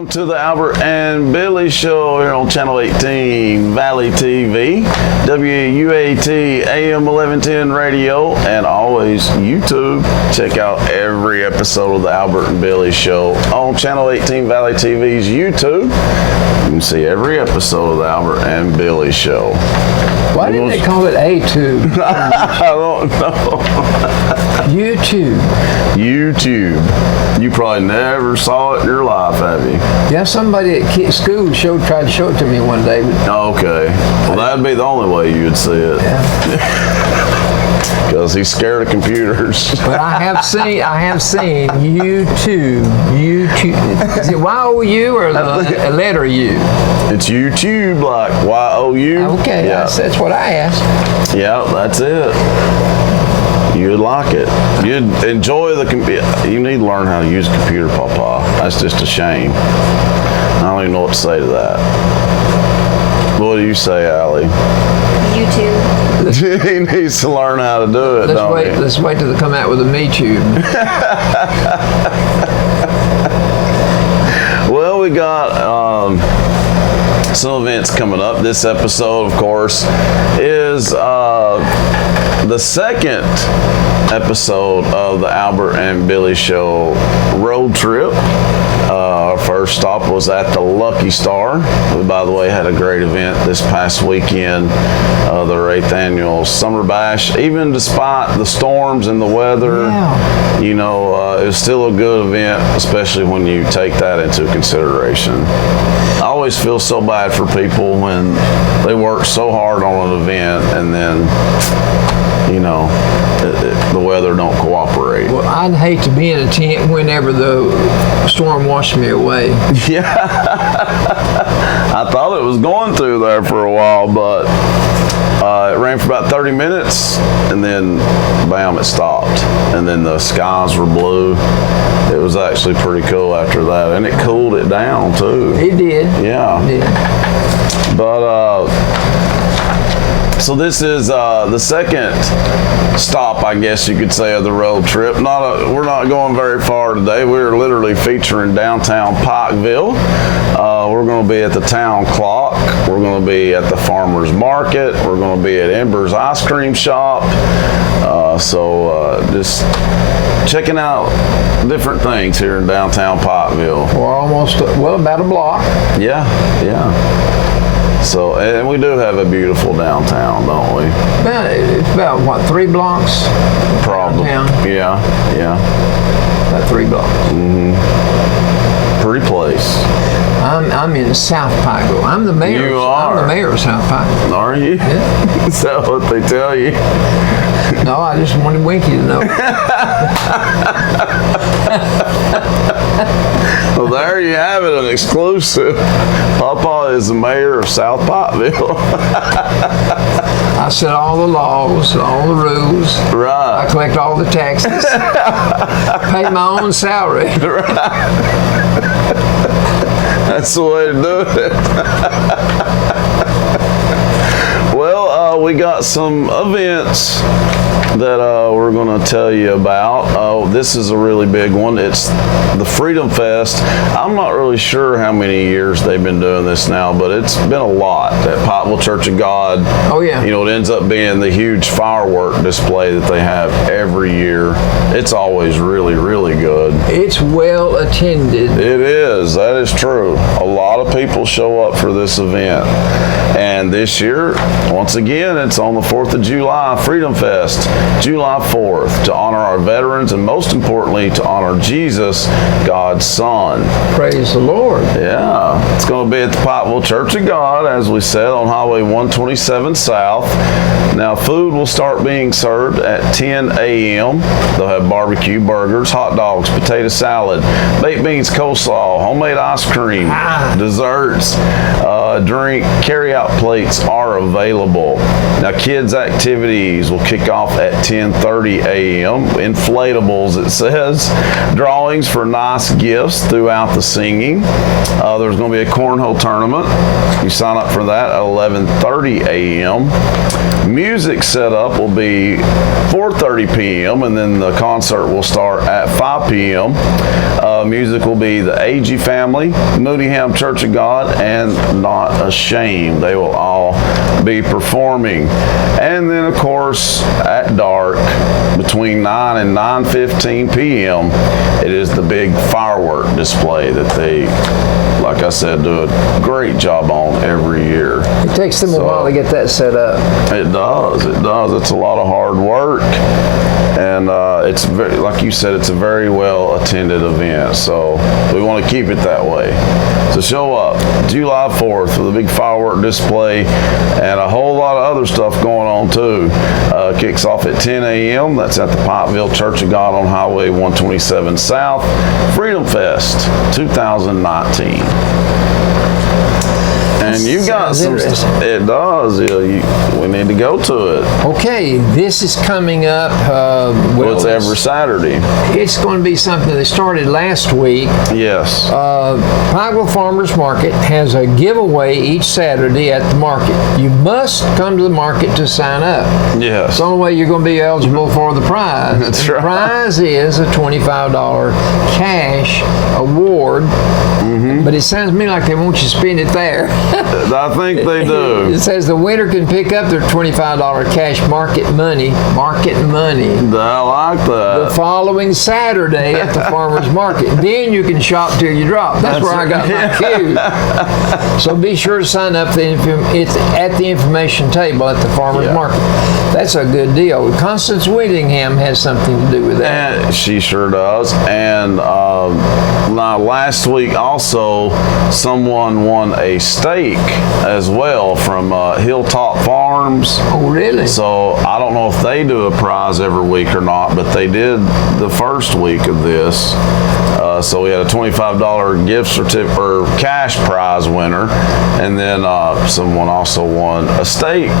Welcome to the Albert and Billy Show here on Channel 18, ValleyTV, WUAT, AM 1110 radio, and always YouTube. Check out every episode of the Albert and Billy Show on Channel 18, ValleyTV's YouTube. You can see every episode of the Albert and Billy Show. Why didn't they call it A-Tube? I don't know. YouTube. YouTube. You probably never saw it in your life, have you? Yeah, somebody at school tried to show it to me one day. Okay. Well, that'd be the only way you would see it. Yeah. Because he's scared of computers. But I have seen YouTube. Is it Y-O-U or the letter U? It's YouTube, like Y-O-U. Okay, yeah. that's what I asked. Yeah, that's it. You'd like it. You'd enjoy the computer. You need to learn how to use a computer, Papa. That's just a shame. I don't even know what to say to that. What do you say, Allie? YouTube. He needs to learn how to do it, don't he? Let's wait till they come out with a Me Tube. Well, we got some events coming up. This episode, of course, is the second episode of the Albert and Billy Show road trip. Our first stop was at the Lucky Star. We, by the way, had a great event this past weekend, their 8th annual Summer Bash. Even despite the storms and the weather, you know, it was still a good event, especially when you take that into consideration. I always feel so bad for people when they work so hard on an event and then, you know, the weather don't cooperate. Well, I'd hate to be in a tent whenever the storm washed me away. Yeah. I thought it was going through there for a while, but it rained for about 30 minutes, and then, bam, it stopped. And then the skies were blue. It was actually pretty cool after that, and it cooled it down, too. It did. Yeah. It did. But, so this is the second stop, I guess you could say, of the road trip. We're not going very far today. We're literally featuring downtown Pikeville. We're going to be at the town clock. We're going to be at the farmer's market. We're going to be at Ember's ice cream shop. So just checking out different things here in downtown Pikeville. We're almost, about a block. Yeah. So, and we do have a beautiful downtown, don't we? It's about, what, 3 blocks? Probably. Downtown. Yeah. About 3 blocks. Mm-hmm. Pretty place. I'm in South Pikeville. I'm the mayor. You are? I'm the mayor of South Pikeville. Are you? Yeah. Is that what they tell you? No, I just wanted Winky to know. Well, there you have it, an exclusive. Papa is the mayor of South Pikeville. I set all the laws, all the rules. Right. I collect all the taxes. Pay my own salary. Right. That's the way to do it. Well, we got some events that we're going to tell you about. This is a really big one. It's the Freedom Fest. I'm not really sure how many years they've been doing this now, but it's been a lot at Pikeville Church of God. Oh, yeah. You know, it ends up being the huge firework display that they have every year. It's always really, really good. It's well attended. It is. That is true. A lot of people show up for this event. And this year, once again, it's on the 4th of July, Freedom Fest, July 4th, to honor our veterans and most importantly, to honor Jesus, God's Son. Praise the Lord. Yeah. It's going to be at the Pikeville Church of God, as we said, on Highway 127 South. Now, food will start being served at 10 a.m. They'll have barbecue, burgers, hot dogs, potato salad, baked beans, coleslaw, homemade ice cream, desserts, drink, carry-out plates are available. Now, kids' activities will kick off at 10:30 a.m. Inflatables, it says. Drawings for nice gifts throughout the singing. There's going to be a cornhole tournament. You sign up for that at 11:30 a.m. Music setup will be 4:30 p.m. and then the concert will start at 5 p.m. Music will be the Agee Family, Mooneyham Church of God, and Not Ashamed. They will all be performing. And then, of course, at dark, between 9 and 9:15 p.m., it is the big firework display that they, like I said, do a great job on every year. It takes them a while to get that set up. It does. It does. It's a lot of hard work. And it's very, like you said, it's a very well attended event. So we want to keep it that way. So show up July 4th with a big firework display and a whole lot of other stuff going on too. Kicks off at 10 a.m. That's at the Pikeville Church of God on Highway 127 South. Freedom Fest 2019. And you got some. It does. We need to go to it. Okay, this is coming up. Well, it's every Saturday. It's going to be something that started last week. Yes. Pikeville Farmers Market has a giveaway each Saturday at the market. You must come to the market to sign up. Yes. It's the only way you're going to be eligible for the prize. That's right. The prize is a $25 cash award. Mm-hmm. But it sounds to me like they want you to spend it there. I think they do. It says the winner can pick up their $25 cash market money. I like that. The following Saturday at the farmer's market. Then you can shop till you drop. That's where I got my cue. So be sure to sign up. It's at the information table at the farmer's market. That's a good deal. Constance Whittingham has something to do with that. And she sure does. And now last week also, someone won a steak as well from Hilltop Farms. Oh, really? So I don't know if they do a prize every week or not, but they did the first week of this. So we had a $25 gift certificate or cash prize winner, and then someone also won a steak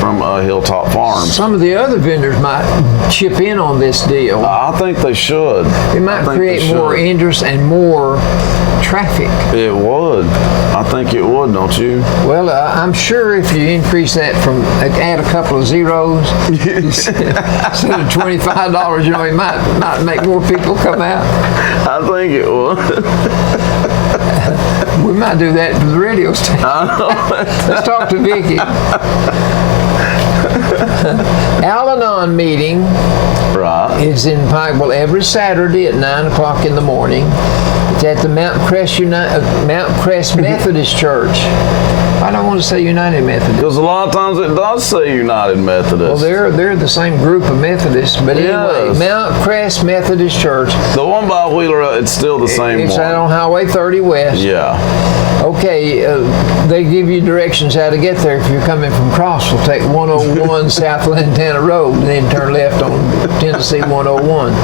from Hilltop Farms. Some of the other vendors might chip in on this deal. I think they should. It might create more interest and more traffic. It would. I think it would, don't you? Well, I'm sure if you increase that from, add a couple of zeros instead of $25, it might make more people come out. I think it would. We might do that for the radio station. Let's talk to Vicki. Al-Anon meeting is in Pikeville every Saturday at 9 o'clock in the morning. It's at the Mount Crest Methodist Church. I don't want to say United Methodist. Because a lot of times it does say United Methodist. Well, they're the same group of Methodists, but anyway, Mount Crest Methodist Church. The one by Wheeler, it's still the same one. It's out on Highway 30 West. Yeah. Okay, they give you directions how to get there. If you're coming from Crossville, take 101 South Lantana Road, and then turn left on Tennessee 101.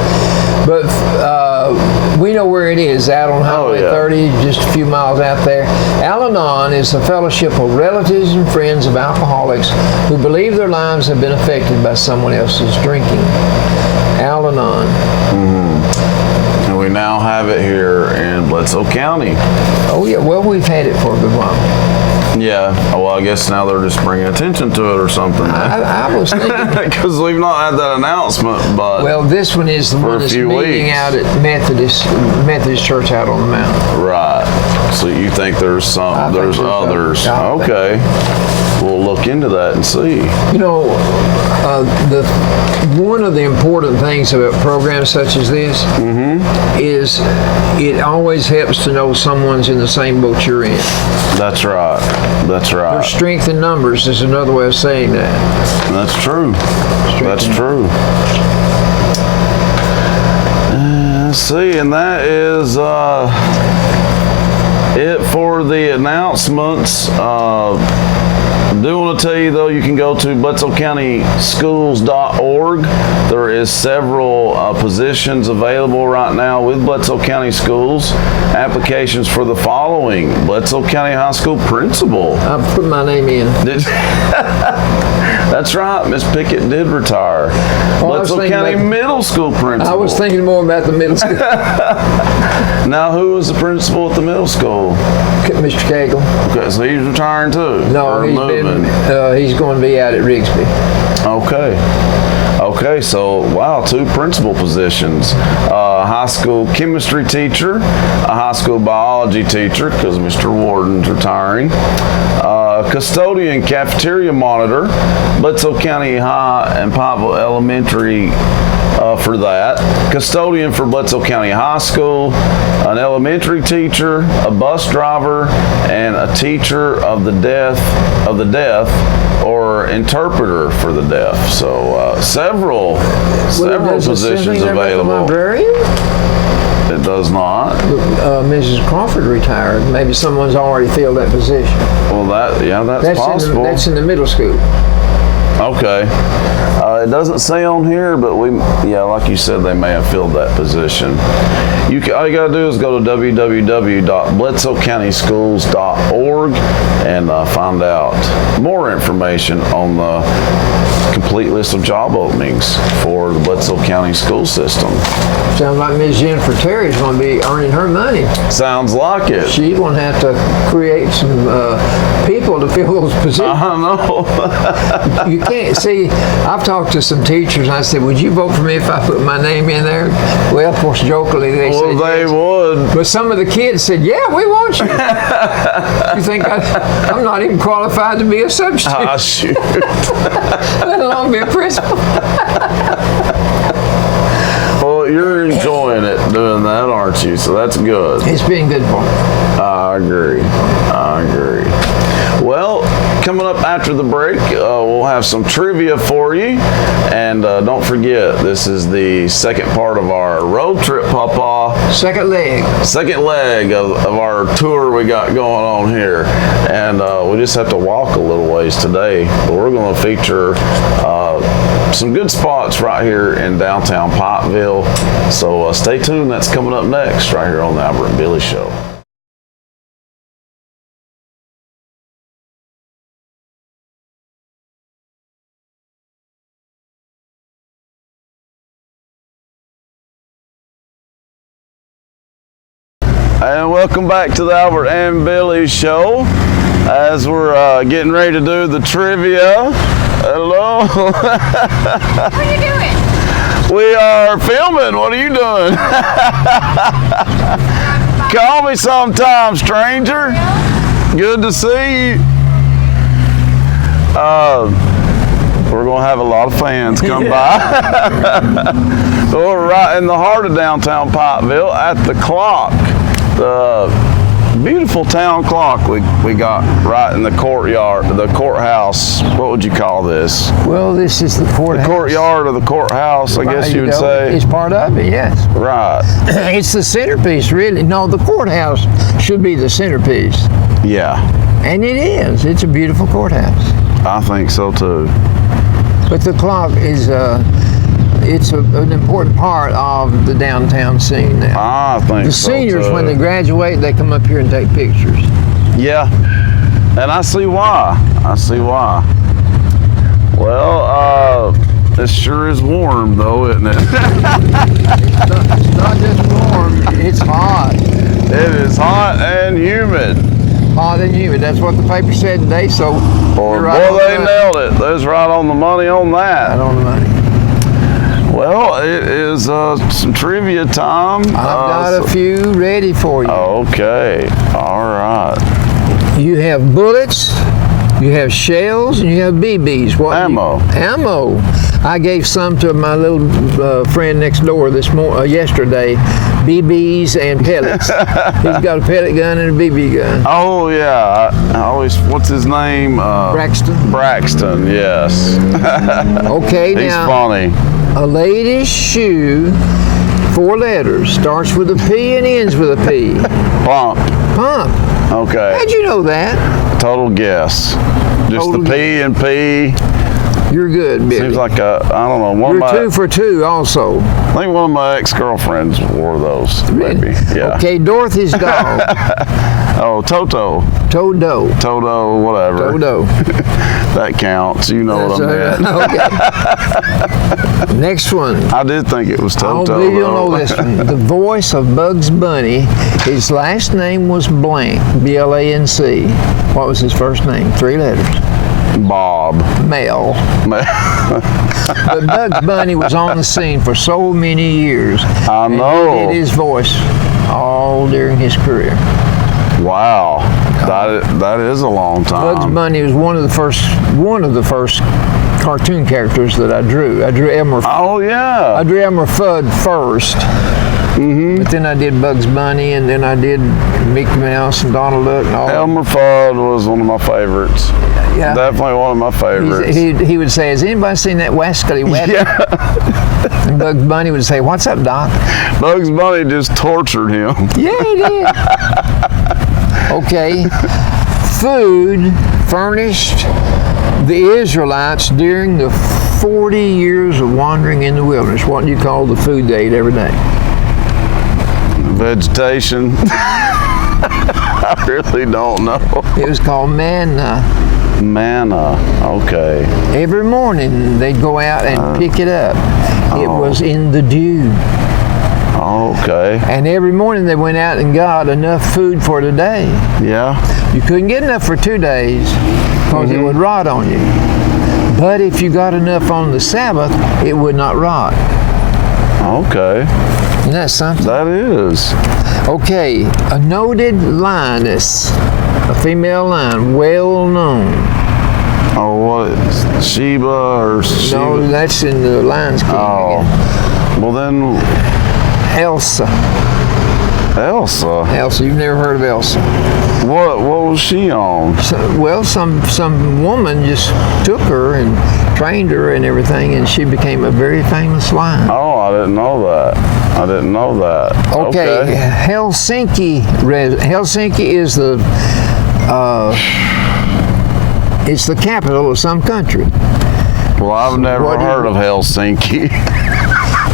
But we know where it is, out on Highway 30, just a few miles out there. Al-Anon is a fellowship of relatives and friends of alcoholics who believe their lives have been affected by someone else's drinking. Al-Anon. And we now have it here in Bledsoe County. Oh, yeah. Well, we've had it for a good while. Yeah. Well, I guess now they're just bringing attention to it or something. I was thinking. Because we've not had that announcement, but. Well, this one is the one that's meeting out at Methodist Church out on the mountain. Right. So you think there's others. Okay. We'll look into that and see. You know, one of the important things about programs such as this is it always helps to know someone's in the same boat you're in. That's right. That's right. There's strength in numbers is another way of saying that. That's true. That's true. Let's see, and that is it for the announcements. I do want to tell you, though, you can go to BledsoeCountySchools.org. There is several positions available right now with Bledsoe County Schools. Applications for the following: Bledsoe County High School principal. I put my name in. That's right, Miss Pickett did retire. Bledsoe County Middle School principal. I was thinking more about the middle school. Now, who was the principal at the middle school? Mr. Cagle. Okay, so he's retiring too? No, he's going to be out at Rigsby. Okay. Okay, so wow, 2 principal positions. A high school chemistry teacher, a high school biology teacher, because Mr. Warden's retiring, custodian, cafeteria monitor, Bledsoe County High and Pikeville Elementary for that, custodian for Bledsoe County High School, an elementary teacher, a bus driver, and a teacher of the deaf or interpreter for the deaf. So several positions available. Librarian? It does not. Mrs. Crawford retired. Maybe someone's already filled that position. Well, that's possible. That's in the middle school. Okay. It doesn't say on here, but like you said, they may have filled that position. All you gotta do is go to www.bledsoecountyschools.org and find out more information on the complete list of job openings for the Bledsoe County school system. Sounds like Ms. Jennifer Terry's going to be earning her money. Sounds like it. She's going to have to create some people to fill those positions. I know. You can't see. I've talked to some teachers and I said, "Would you vote for me if I put my name in there?" Well, of course, jokingly they said they yes. would. But some of the kids said, "Yeah, we want you." You think I'm not even qualified to be a substitute? Ah, shoot. Let alone be a principal. Well, you're enjoying it doing that, aren't you? So that's good. It's been good for me. I agree. Well, coming up after the break, we'll have some trivia for you. And don't forget, this is the second part of our road trip, Papa. Second leg of our tour we got going on here. And we just have to walk a little ways today. But we're going to feature some good spots right here in downtown Pikeville. So stay tuned. That's coming up next right here on the Albert and Billy Show. And welcome back to the Albert and Billy Show. As we're getting ready to do the trivia. Hello. What are you doing? We are filming. What are you doing? Call me sometime, stranger. Good to see you. We're going to have a lot of fans come by. So we're right in the heart of downtown Pikeville at the clock. The beautiful town clock we got right in the courtyard, the courthouse. What would you call this? Well, this is the courthouse. The courtyard of the courthouse, I guess you would say. It's part of it, yes. Right. It's the centerpiece, really. No, the courthouse should be the centerpiece. Yeah. And it is. It's a beautiful courthouse. I think so too. But the clock is an important part of the downtown scene now. I think the so seniors, too. when they graduate, they come up here and take pictures. Yeah, and I see why. Well, it sure is warm though, isn't it? It's not just warm, it's hot. It is hot and humid. Hot and humid, that's what the paper said today, so Boy, they nailed it. They was right on the money on that. Right on the money. Well, it is some trivia time. I've got a few ready for you. Okay, all right. You have bullets, you have shells, and you have BBs. Ammo. Ammo. I gave some to my little friend next door yesterday. BBs and pellets. He's got a pellet gun and a BB gun. Oh yeah, I always. What's his name? Braxton. Braxton. Yes. Okay, He's now. funny. A lady's shoe, 4 letters, starts with a P and ends with a P. Pump. Pump. Okay. How'd you know that? Total guess. Just Total the P and P. You're good, Billy. Seems like I don't know. You're 2 for 2 also. I think one of my ex-girlfriends wore those. Maybe. Yeah. Okay, Dorothy's dog. Oh, Toto. Toto. Toto, whatever. Toto. That counts. You know what I meant. Okay. Next one. I did think it was I Toto. don't believe you'll know this one. The voice of Bugs Bunny, his last name was blank, B-L-A-N-C. What was his first name? 3 letters. Bob. Mel. But Bugs Bunny was on the scene for so many years. I know. And he did his voice all during his career. Wow. That is a long time. Bugs Bunny was one of the first cartoon characters that I drew. I drew Elmer. Oh yeah. I drew Elmer Fudd first. But then I did Bugs Bunny, and then I did Mickey Mouse and Donald Duck and all. Elmer Fudd was one of my favorites. Yeah. Definitely one of my favorites. He would say, "Has anybody seen that Wascally Wabbit?" Yeah. And Bugs Bunny would say, "What's up, Doc?" Bugs Bunny just tortured him. Yeah, he did. Okay. Food furnished the Israelites during the 40 years of wandering in the wilderness. What do you call the food they ate every day? Vegetation. I really don't know. It was called manna. Manna. Okay. Every morning they'd go out and pick it up. It was in the dew. Okay. And every morning they went out and got enough food for the day. Yeah. You couldn't get enough for 2 days because it would rot on you. But if you got enough on the Sabbath, it would not rot. Okay. Isn't that something? That is. Okay, a noted lioness, a female lion, well known. Oh, what? Sheba or Sheba? No, that's in the Lions King. Oh. Again. Well then, Elsa. Elsa. You've never heard of Elsa. What was she on? Well, some woman just took her and trained her and everything, and she became a very famous lion. Oh, I didn't know that. Okay. Helsinki is it's the capital of some country. Well, I've never heard of Helsinki.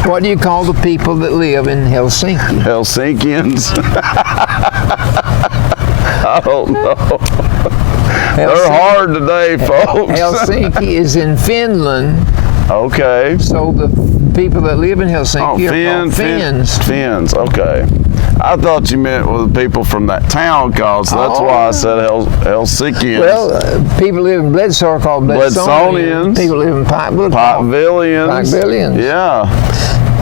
What do you call the people that live in Helsinki? Helsinkians? I don't know. They're hard today, folks. Helsinki is in Finland. Okay. So the people that live in Helsinki are called Finns. Finns, okay. I thought you meant with the people from that town called, so that's why I said Helsinkians. Well, people live in Bledsoe are called Bledsonians. People live in Pikeville. Pikevilleans. Yeah.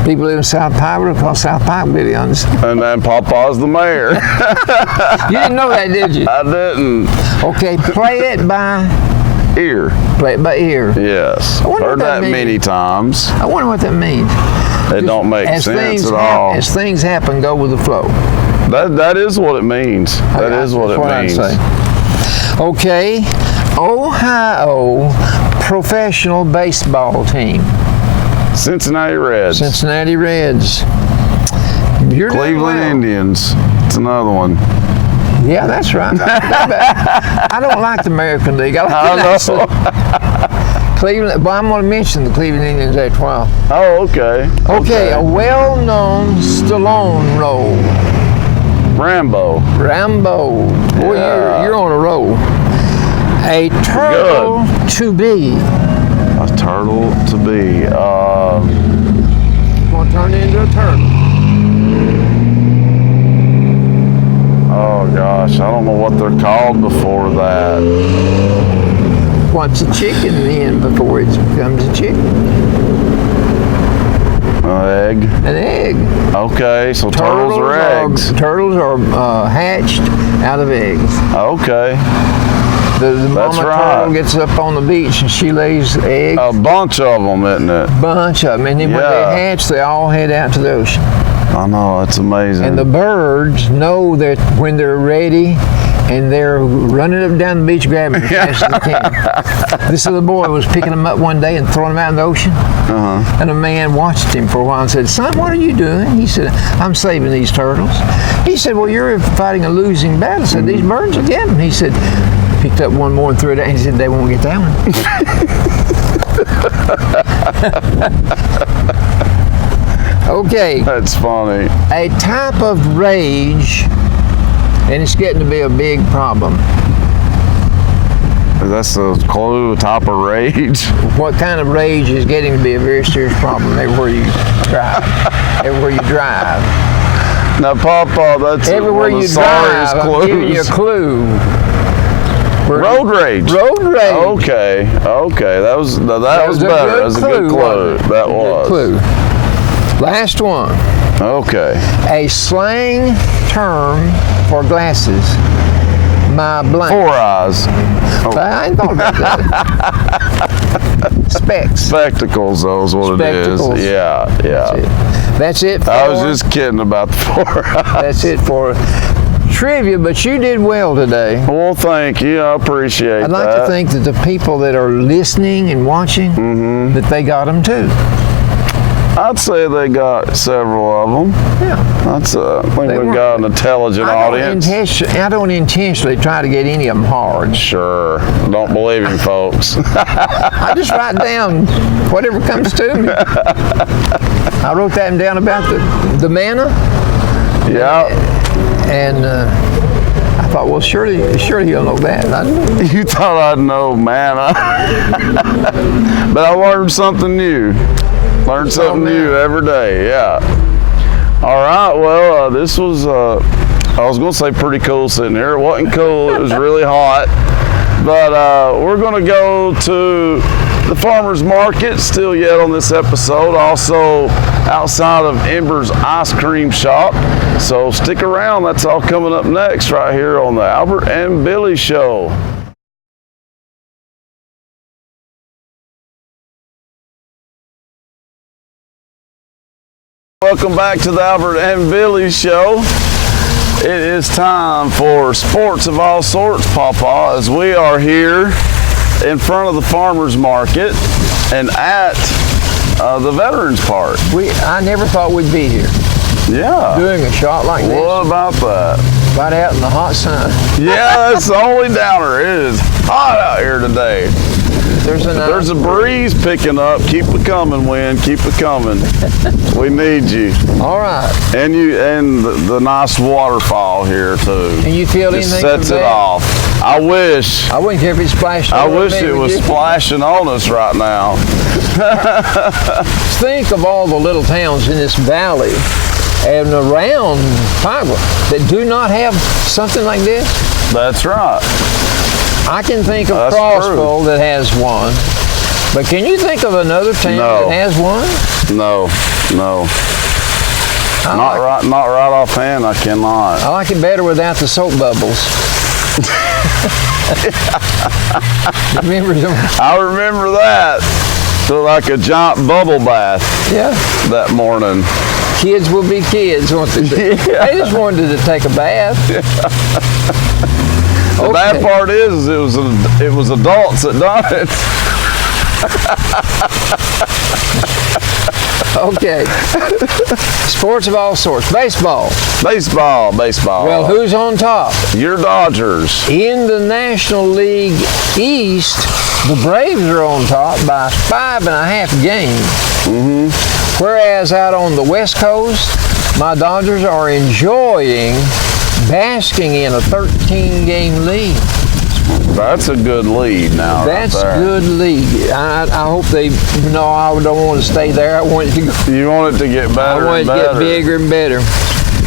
People live in South Pikeville are called South Pikevillians. And then Papa's the mayor. You didn't know that, did you? I didn't. Okay, play it by ear. Play it by ear. Yes. Heard that many times. I wonder what that means. It don't make sense at all. As things happen, go with the flow. That is what it means. That is what it means. I'd say. Okay, Ohio professional baseball team. Cincinnati Reds. Cincinnati Reds. Cleveland Indians. It's another one. Yeah, that's right. I don't like the American League. I like Cleveland. Well, I'm going to mention the Cleveland Indians after a while. Oh, okay. Okay, a well-known Stallone role. Rambo. Boy, you're on a roll. A turtle to be. A turtle to be. Going to turn into a turtle. Oh gosh, I don't know what they're called before that. What's a chicken then before it becomes a chicken? An egg. An egg. Okay, so turtles are eggs. Turtles are hatched out of eggs. Okay. The That's mama right. turtle gets up on the beach and she lays eggs. A bunch of them, isn't it? Bunch of them. And then when they hatch, they all head out to the ocean. I know, that's amazing. And the birds know that when they're ready and they're running up and down the beach grabbing them as fast as they can. This little boy was picking them up one day and throwing them out in the ocean. And a man watched him for a while and said, "Son, what are you doing?" He said, "I'm saving these turtles." He said, "Well, you're fighting a losing battle." I said, "These birds will get them." He said, picked up one more and threw it out. He said, "They won't get that one." Okay. That's funny. A type of rage, and it's getting to be a big problem. That's a clue, a type of rage. What kind of rage is getting to be a very serious problem everywhere you drive. Everywhere you drive. Now, Papa, that's everywhere one of you the drive. sorriest I'm giving you a clues. clue. Road rage. Road rage. Okay. That was better. That was a good clue. That was. Clue. Last one. Okay. A slang term for glasses. My blank. 4 eyes. I ain't thought about that. Specs. Spectacles, though, is what Spectacles. it is. Yeah. That's it for, I was just kidding about the 4 eyes. that's it for trivia, but you did well today. Well, thank you. I appreciate that. I'd like to think that the people that are listening and watching, that they got them too. I'd say they got several of them. Yeah. I think we've got an intelligent audience. I don't intentionally try to get any of them hard. Sure. Don't believe him, folks. I just write down whatever comes to me. I wrote that down about the manna. Yeah. And I thought, well, surely he'll know that. You thought I'd know, man. But I learned something new. Learn something new every day, yeah. All right, well, this was, I was going to say pretty cool sitting here. It wasn't cool, it was really hot. But we're going to go to the farmer's market still yet on this episode. Also outside of Ember's ice cream shop. So stick around, that's all coming up next right here on the Albert and Billy Show. Welcome back to the Albert and Billy Show. It is time for sports of all sorts, Papa, as we are here in front of the farmer's market and at the Veterans Park. I never thought we'd be here Yeah. doing a shot like this. What about that? Right out in the hot sun. Yeah, that's the only downer. It is hot out here today. There's a breeze picking up. Keep it coming, wind. Keep it coming. We need you. All right. And the nice waterfall here too. And you feel Just anything sets from it that? off. I wish. I wouldn't care if it splashed. I over wish me, it would was you? splashing on us right now. Think of all the little towns in this valley and around Pikeville that do not have something like this. That's right. I can think of That's Crossville that has one, but can you think of another town No. that has one? No. Not right offhand. I cannot. I like it better without the soap bubbles. Remember them? I remember that. So like a giant bubble bath Yeah. that morning. Kids will be kids, won't they? Yeah. They just wanted to take a bath. The bad part is it was adults that done it. Okay. Sports of all sorts. Baseball. Baseball. Well, who's on top? Your Dodgers. In the National League East, the Braves are on top by 5.5 games. Whereas out on the West Coast, my Dodgers are enjoying basking in a 13-game lead. That's a good lead now. That's right there. good league. I hope they. No, I don't want to stay there. I want it to go. You want it to get better. I want it and to get better. bigger and better.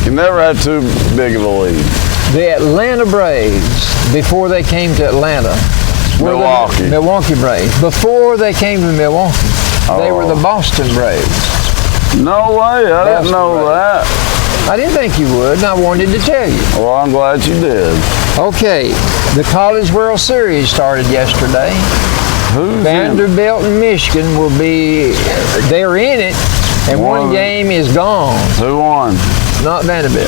You never had too big of a lead. The Atlanta Braves, before they came to Atlanta, were Milwaukee. the Milwaukee Braves. Before they came to Milwaukee, they were the Boston Braves. No way. I didn't know that. I didn't think you would, and I wanted to tell you. Well, I'm glad you did. Okay, the College World Series started yesterday. Who's in? Vanderbilt and Michigan will be, they're in it, and one game is gone. Who won? Not Vanderbilt.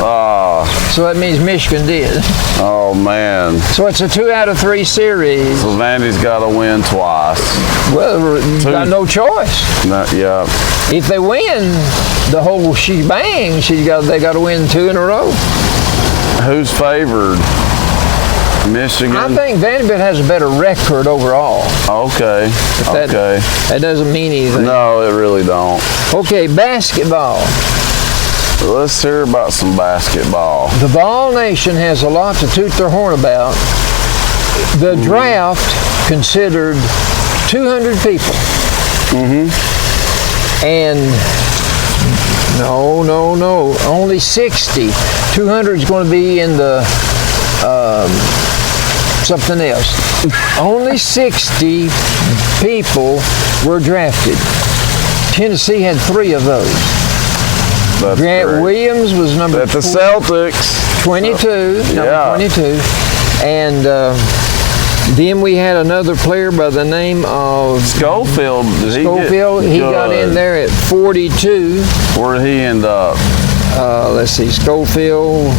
So that means Michigan did. Oh, man. So it's a 2 out of 3 series. So Vandy's got to win twice. Well, you've got no choice. Yeah. If they win the whole shebang, they got to win 2 in a row. Who's favored? Michigan? I think Vanderbilt has a better record overall. Okay. Okay. That doesn't mean anything. No, it really don't. Okay, basketball. Let's hear about some basketball. The Ball Nation has a lot to toot their horn about. The draft considered 200 people. And no, only 60. 200 is going to be in the something else. Only 60 people were drafted. Tennessee had 3 of those. That's Grant great. Williams was number At the Celtics. 22, number 22. And then we had another player by the name of Schofield. Did he Schofield. get He got in good? there at 42. Where did he end up? Let's see, Schofield,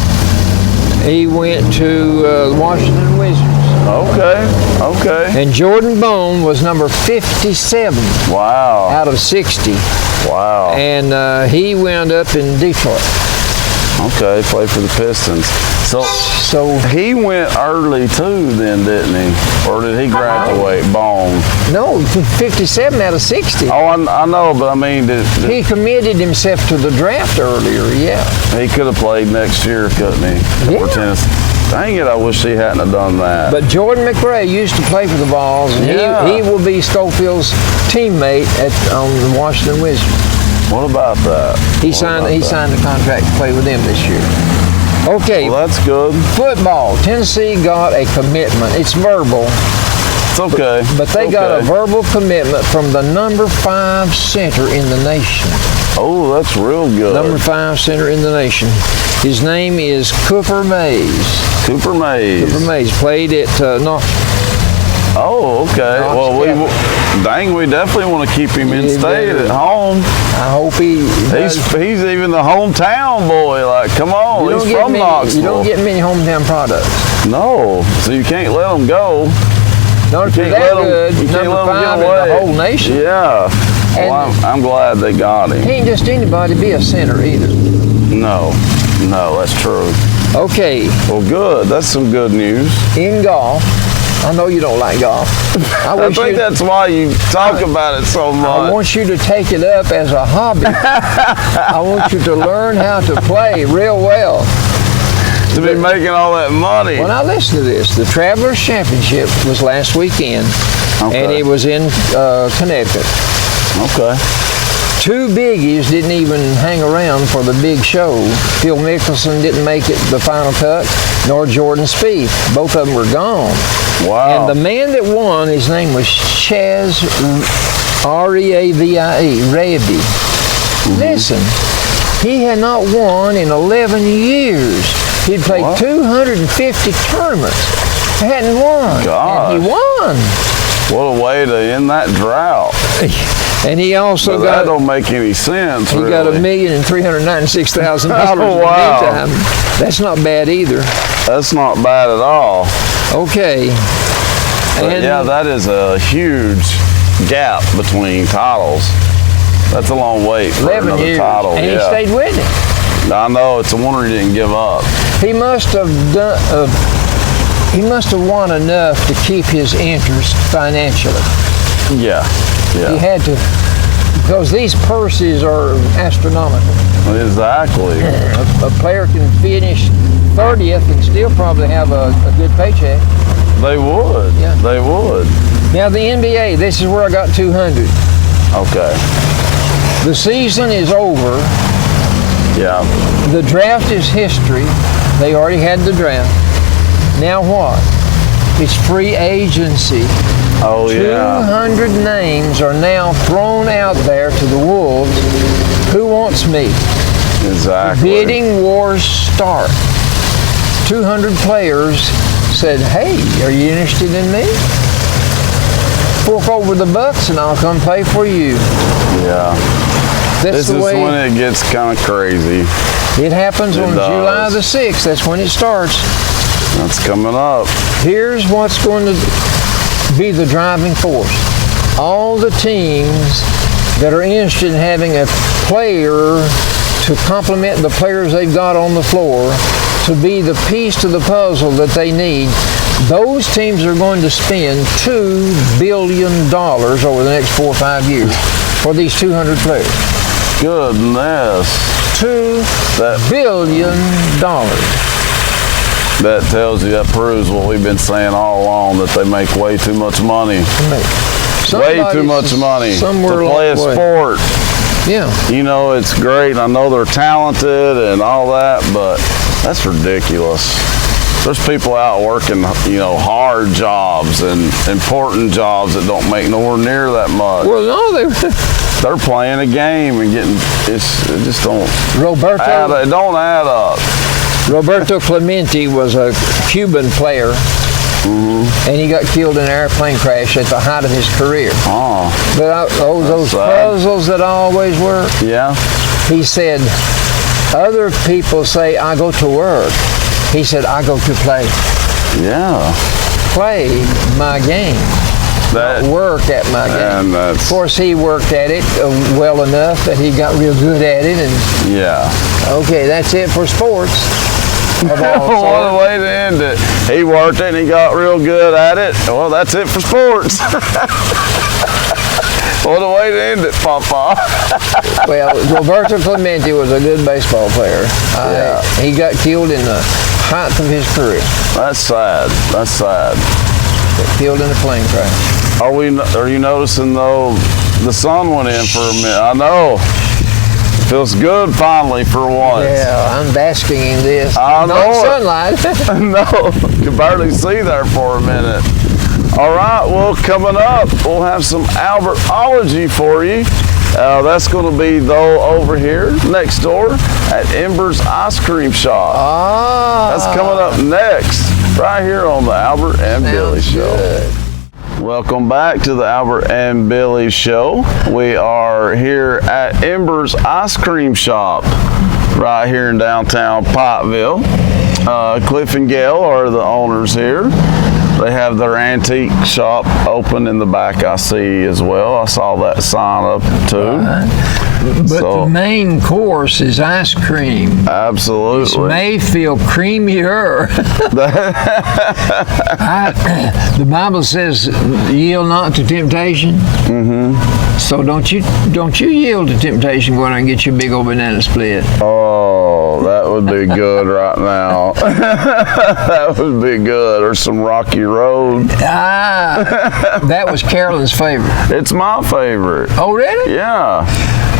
he went to the Washington Wizards. Okay. And Jordan Bone was number 57 Wow. out of 60. Wow. And he wound up in Detroit. Okay, played for the Pistons. So he went early too then, didn't he? Or did he graduate, Bone? No, 57 out of 60. Oh, I know, but I mean, He committed himself to the draft earlier, yeah. he could have played next year, couldn't he? Yeah. For Tennessee. Dang it, I wish he hadn't have done that. But Jordan McRae used to play for the Vols, and Yeah. he will be Schofield's teammate on the Washington Wizards. What about that? He signed a contract to play with them this year. Okay, Well, that's good. football. Tennessee got a commitment. It's verbal, It's okay. but they It's got a okay. verbal commitment from the number 5 center in the nation. Oh, that's real good. Number 5 center in the nation. His name is Cooper Mays. Cooper Mays. Cooper Mays played at North. Oh, okay. Knox Well, Catholic. we definitely want to keep him in Yeah, state better. at home. I hope he. He's even the hometown boy. Like, come on, You he's don't get from many- Knoxville. You don't get many hometown products. No, so you can't let him go. Not if you're Can't that let 'em- good. you can't Number let 'em 5 get in away. the whole nation. Yeah. Well, And- I'm glad they got him. He ain't just anybody be a center either. No, that's true. Okay, Well, good. That's some good news. in golf. I know you don't like golf. I think that's why you talk about it so I much. want you to take it up as a hobby. I want you to learn how to play real well. To be making all that money. Well, now listen to this. The Travelers Championship was last weekend, Okay. and it was in Connecticut. Okay. 2 biggies didn't even hang around for the big show. Phil Mickelson didn't make it the final cut, nor Jordan Spieth. Both of them were gone. Wow. And the man that won, his name was Chaz Reavie, Raby. Listen, he had not won in 11 years. He'd played What? 250 tournaments, hadn't won, Gosh. and he won. What a way to end that drought. And he also But that got don't make any sense, he really. got $1,396,000 Oh, in the wow. meantime. That's not bad either. That's not bad at all. Okay. But And yeah, that is a huge gap between titles. That's a long wait for 11 another years, title. and yeah. he stayed with him. I know. It's a wonder he didn't give up. He must have done. He must have won enough to keep his interest financially. Yeah. He Yeah. had to, because these purses are astronomical. Exactly. A player can finish 30th and still probably have a good paycheck. They would. Yeah. They would. Now the NBA, this is where I got 200. Okay. The season is over. Yeah. The draft is history. They already had the draft. Now what? It's free agency. Oh, yeah. 200 names are now thrown out there to the Wolves. Who wants me? Exactly. Bidding wars start. 200 players said, hey, are you interested in me? Fork over the bucks and I'll come play for you. Yeah. That's This the is way when it gets kind of crazy. it happens It on does. July the 6th. That's when it starts. That's coming up. Here's what's going to be the driving force. All the teams that are interested in having a player to complement the players they've got on the floor to be the piece to the puzzle that they need, those teams are going to spend $2 billion over the next 4 or 5 years for these 200 players. Goodness. $2 billion. That tells you, that proves what we've been saying all along, that they make way too much money. Way too much money to somewhere play a along the way. sport. Yeah. You know, it's great. I know they're talented and all that, but that's ridiculous. there's people out working, hard jobs and important jobs that don't make nowhere near that much. Well, no, They're playing a game and it just don't Roberto. it don't add up. Roberto Clemente was a Cuban player, and he got killed in an airplane crash at the height of his career. Oh, But those sad. puzzles that always were, yeah. he said, other people say, I go to work. He said, I go to play. Yeah. Play my game. That Work at my game. and Of that's course, he worked at it well enough that he got real good at it. And yeah. okay, that's it for sports. Of all What a sorts. way to end it. He worked it and he got real good at it. Well, that's it for sports. What a way to end it, Papa. Well, Roberto Clemente was a good baseball player. Yeah. He got killed in the height of his career. That's sad. That's sad. Got killed in a plane crash. Are you noticing though? The sun went in for a minute. I know. Feels good finally for once. Yeah, I'm basking in this. I know Not it. sunlight. No, you could barely see there for a minute. All right, well, coming up, we'll have some Albertology for you. That's going to be, though, over here next door at Ember's Ice Cream Shop. That's coming up next, right here on the Albert and Billy Show. Good. Welcome back to the Albert and Billy Show. We are here at Ember's Ice Cream Shop, right here in downtown Pikeville. Cliff and Gail are the owners here. They have their antique shop open in the back, I see as well. I saw that sign up too. But the main course is ice cream. Absolutely. This may feel creamier. The Bible says, "Yield not to temptation." Mm-hmm. So don't you yield to temptation. Go out and get your big old banana split. Oh, that would be good right now. That would be good. Or some Rocky Road. That was Carolyn's favorite. It's my favorite. Oh, really? Yeah.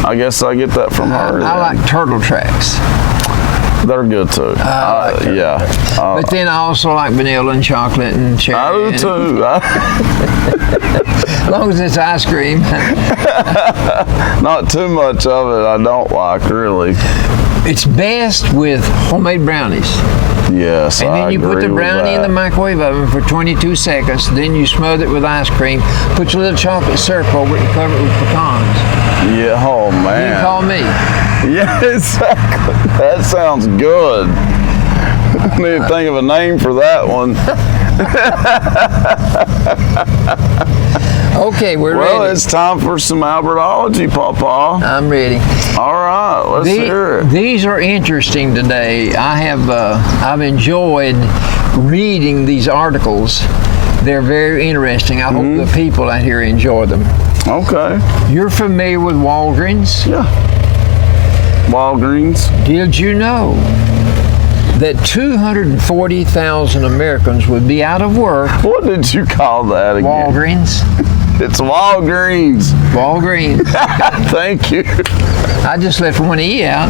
I guess I get that from her. I like Turtle Tracks. They're good too. Yeah. But then I also like vanilla and chocolate and cherry. I do too. As long as it's ice cream. Not too much of it I don't like, really. It's best with homemade brownies. Yes, And then I you put agree the with brownie in the that. microwave oven for 22 seconds. Then you smother it with ice cream. Put your little chocolate syrup over it and cover it with pecans. Yeah, oh You man. call me. Yeah, exactly. That sounds good. I need to think of a name for that one. Okay, we're Well, ready. it's time for some Albertology, Papa. I'm ready. All right, let's hear it. These are interesting today. I've enjoyed reading these articles. They're very interesting. I hope the people out here enjoy them. Okay. You're familiar with Walgreens? Yeah. Walgreens. Did you know that 240,000 Americans would be out of work? What did you call that again? Walgreens. It's Walgreens. Walgreens. Thank you. I just left one E out.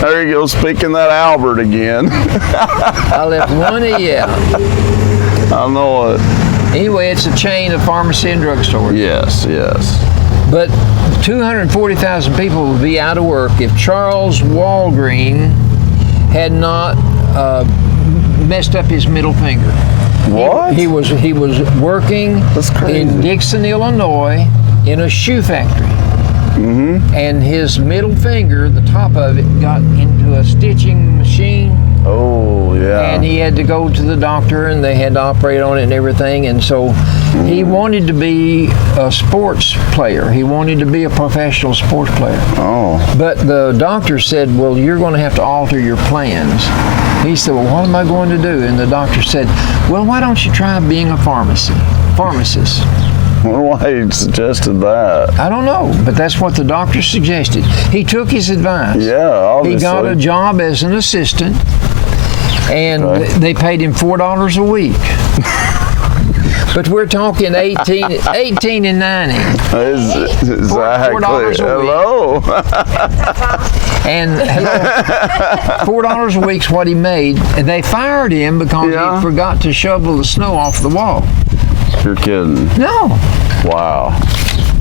There you go, speaking that Albert again. I left one E out. I know it. Anyway, it's a chain of pharmacy and drugstores. Yes, yes. But 240,000 people would be out of work if Charles Walgreen had not messed up his middle finger. What? He was working That's crazy. in Dixon, Illinois, in a shoe factory. Mm-hmm. And his middle finger, the top of it, got into a stitching machine. Oh, yeah. And he had to go to the doctor, and they had to operate on it and everything. And so he wanted to be a sports player. He wanted to be a professional sports player. Oh. But the doctor said, well, you're going to have to alter your plans. He said, well, what am I going to do? And the doctor said, well, why don't you try being a pharmacist? I wonder why he suggested that. I don't know, but that's what the doctor suggested. He took his advice. Yeah, obviously. He got a job as an assistant, and Okay. they paid him $4 a week. But we're talking 18 and 90. Exactly. $4 a Hello. And $4 a week's what he made. And they fired him because he forgot to shovel the snow off the wall. You're kidding. No. Wow.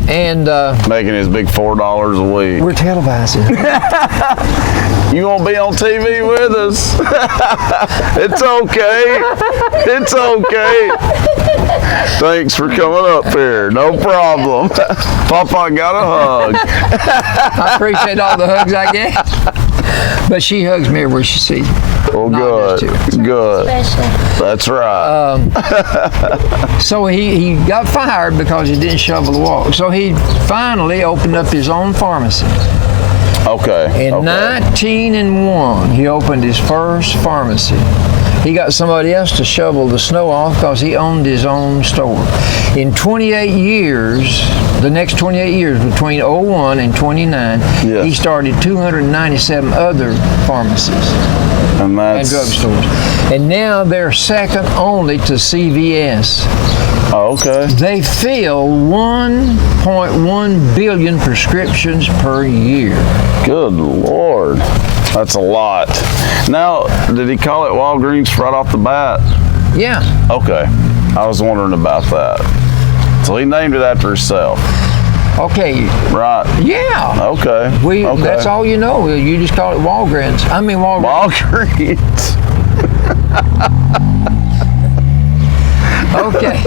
And making his big $4 a week. we're televising. You gonna be on TV with us? It's okay. It's okay. Thanks for coming up here. No problem. Papa got a hug. I appreciate all the hugs I get. But she hugs me everywhere she sees me. Well, Not good. just you. Good. That's right. So he got fired because he didn't shovel the wall. So he finally opened up his own pharmacy. Okay. In 1901, he opened his first pharmacy. He got somebody else to shovel the snow off because he owned his own store. In 28 years, the next 28 years, between 01 and 29, he started 297 other pharmacies and drugstores. And now they're second only to CVS. Oh, okay. They fill 1.1 billion prescriptions per year. Good Lord. That's a lot. Now, did he call it Walgreens right off the bat? Yeah. Okay. I was wondering about that. So he named it after himself. Okay. Right. Yeah. Okay. Okay. That's all you know. You just call it Walgreens. I mean Walgreens. Okay.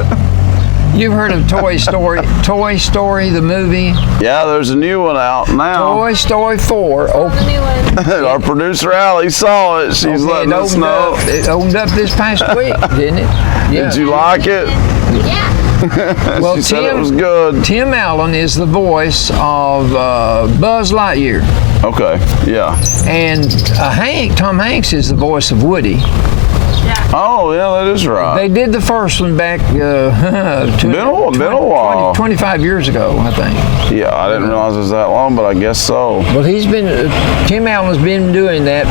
You've heard of Toy Story? Toy Story, the movie? Yeah, there's a new one out now. Toy Story 4. Our producer Allie saw it. She's letting us know. It opened up this past week, didn't it? Yeah. Did you like it? Yeah. Well, She said it was good. Tim Allen is the voice of Buzz Lightyear. Okay, yeah. And Tom Hanks is the voice of Woody. Oh, yeah, that is right. They did the first one back Been a while. 25 years ago, I think. Yeah, I didn't realize it was that long, but I guess so. Well, Tim Allen's been doing that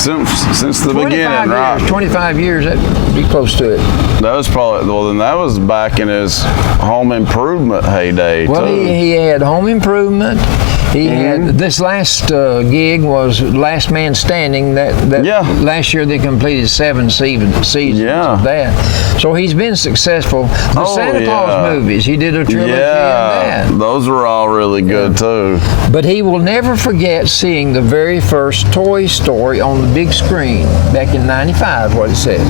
Since the beginning, right? 25 years, that'd be close to it. That was probably, well, then that was back in his home improvement heyday, Well, too. he had Home Improvement. He had this last gig was Last Man Standing. Last year they completed 7 seasons of that. So he's been successful. The Santa Claus movies, he did a trilogy on that. Those were all really good too. But he will never forget seeing the very first Toy Story on the big screen back in '95. What it said.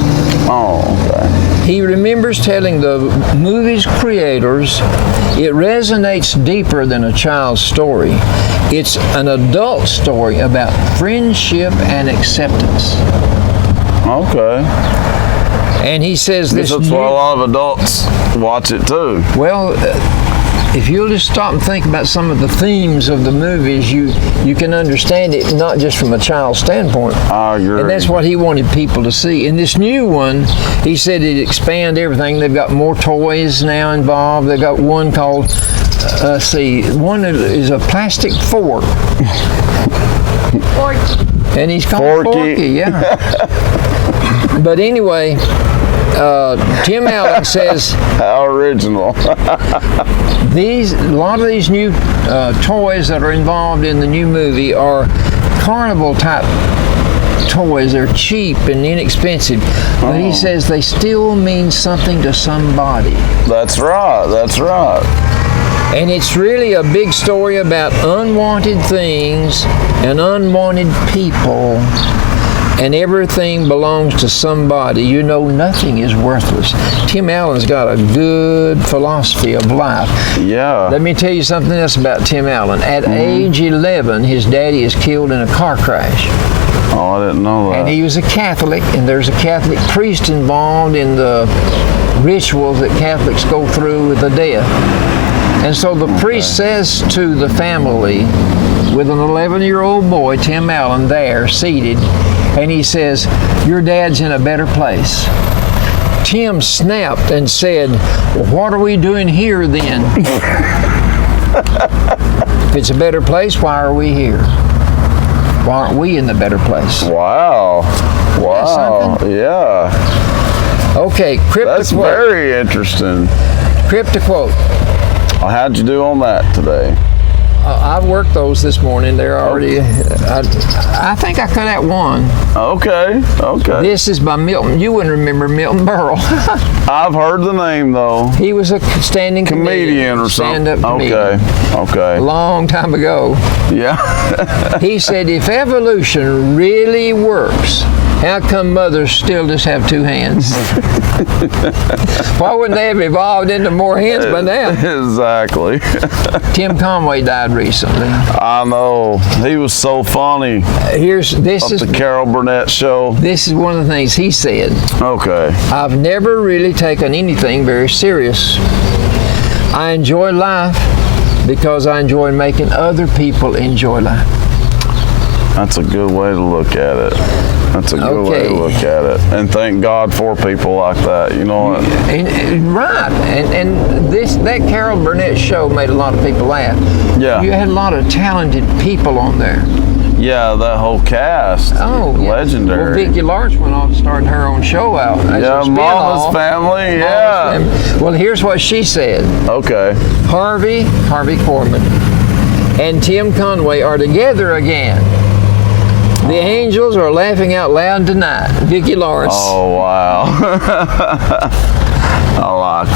Oh, okay. He remembers telling the movie's creators, "It resonates deeper than a child's story. It's an adult story about friendship and acceptance." Okay. And he says this. That's why a lot of adults watch it too. Well, if you'll just stop and think about some of the themes of the movies, you can understand it not just from a child's standpoint. I agree. And that's what he wanted people to see. In this new one, he said it expand everything. They've got more toys now involved. They've got one called, one is a plastic fork. Forky. And he's called Forky, yeah. But anyway, Tim Allen says, how original. a lot of these new toys that are involved in the new movie are carnival type toys. They're cheap and inexpensive, but he says they still mean something to somebody. That's right. That's right. And it's really a big story about unwanted things and unwanted people. And everything belongs to somebody. You know, nothing is worthless. Tim Allen's got a good philosophy of life. Yeah. Let me tell you something else about Tim Allen. At age 11, his daddy is killed in a car crash. Oh, I didn't know that. And he was a Catholic, and there's a Catholic priest involved in the rituals that Catholics go through with the death. And so the priest says to the family, with an 11-year-old boy, Tim Allen, there, seated, and he says, "Your dad's in a better place." Tim snapped and said, "Well, what are we doing here then?" If it's a better place, why are we here? Why aren't we in the better place? Wow. Wow. Yeah. Okay, That's crypto quote. very interesting. Crypto quote. How'd you do on that today? I worked those this morning. They're already. I think I cut out one. Okay. This is by Milton. You wouldn't remember Milton Berle. I've heard the name though. He was a standing Comedian or something. Stand-up comedian. Okay. A long time ago. Yeah. He said, if evolution really works, how come mothers still just have two hands? Why wouldn't they have evolved into more hands by now? Exactly. Tim Conway died recently. I know. He was so funny. This is The Carol Burnett show. This is one of the things he said. Okay. I've never really taken anything very serious. I enjoy life because I enjoy making other people enjoy life. That's a good way to look at it. That's a good way to look at it. And thank God for people like that. You know what? Right. And that Carol Burnett show made a lot of people laugh. Yeah. You had a lot of talented people on there. Yeah, that whole cast. Oh, yeah. Legendary. Well, Vicki Lawrence went off and started her own show out. As Yeah, a spin-off. Mama's Family. Yeah. Mama's Family. Well, here's what she said. Okay. Harvey Korman, and Tim Conway are together again. The angels are laughing out loud tonight. Vicki Lawrence. Oh, wow. I like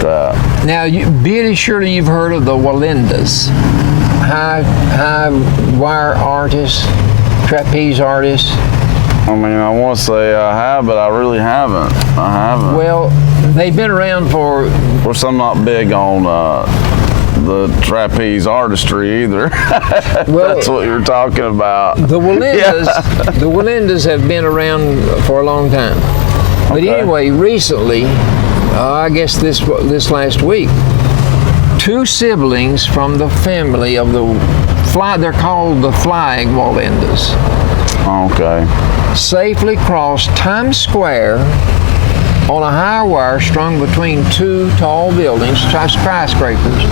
that. Now, Billy, surely you've heard of the Walendas. High wire artists, trapeze artists. I mean, I want to say I have, but I really haven't. Well, they've been around for... Of course, I'm not big on the trapeze artistry either. That's what you're talking about. The Walendas, The Walendas have been around for a long time. But anyway, recently, I guess this last week, two siblings from the family of they're called the Flying Walendas. Okay. Safely crossed Times Square on a high wire strung between two tall buildings, skyscrapers,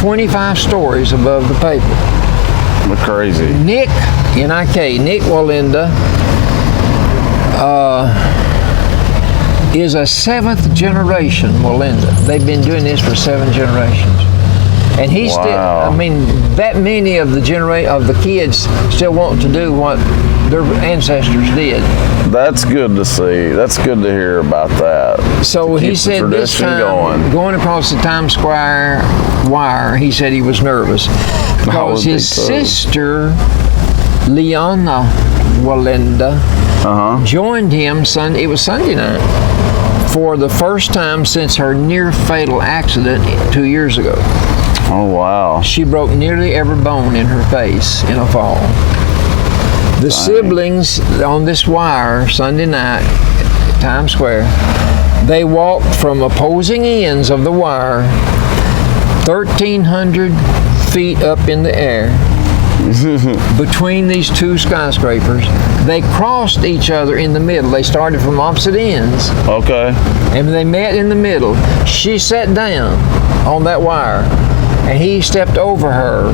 25 stories above the pavement. That's crazy. Nick Walenda, is a seventh generation Walenda. They've been doing this for 7 generations. And he's still, I mean, that many of the kids still want to do what their ancestors did. That's good to see. That's good to hear about that. So he said this time, going across the Times Square wire, he said he was nervous because his sister, Leona Walenda, joined him it was Sunday night, for the first time since her near-fatal accident 2 years ago. Oh, wow. She broke nearly every bone in her face in a fall. The siblings on this wire Sunday night at Times Square, they walked from opposing ends of the wire 1,300 feet up in the air between these two skyscrapers. They crossed each other in the middle. They started from opposite ends. Okay. And they met in the middle. She sat down on that wire, and he stepped over her,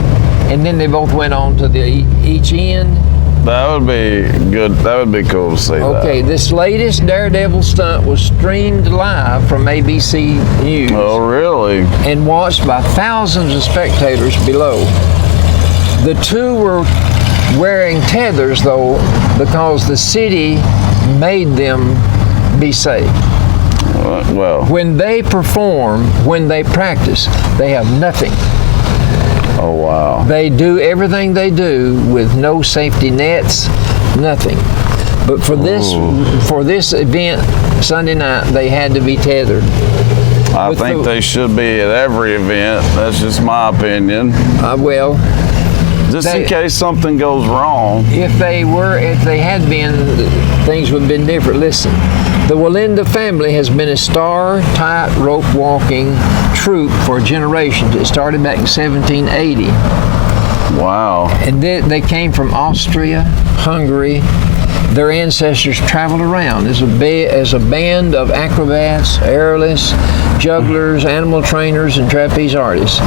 and then they both went on to each end. That would be good. That would be cool to see. Okay, this latest daredevil stunt was streamed live from ABC News. Oh, really? And watched by thousands of spectators below. The two were wearing tethers, though, because the city made them be safe. Well. When they perform, when they practice, they have nothing. Oh, wow. They do everything they do with no safety nets, nothing. But for this event Sunday night, they had to be tethered. I think they should be at every event. That's just my opinion. Just in case something goes wrong. If they had been, things would have been different. Listen, the Walenda family has been a star tightrope walking troupe for generations. It started back in 1780. Wow. And they came from Austria, Hungary. Their ancestors traveled around as a band of acrobats, aerialists, jugglers, animal trainers, and trapeze artists.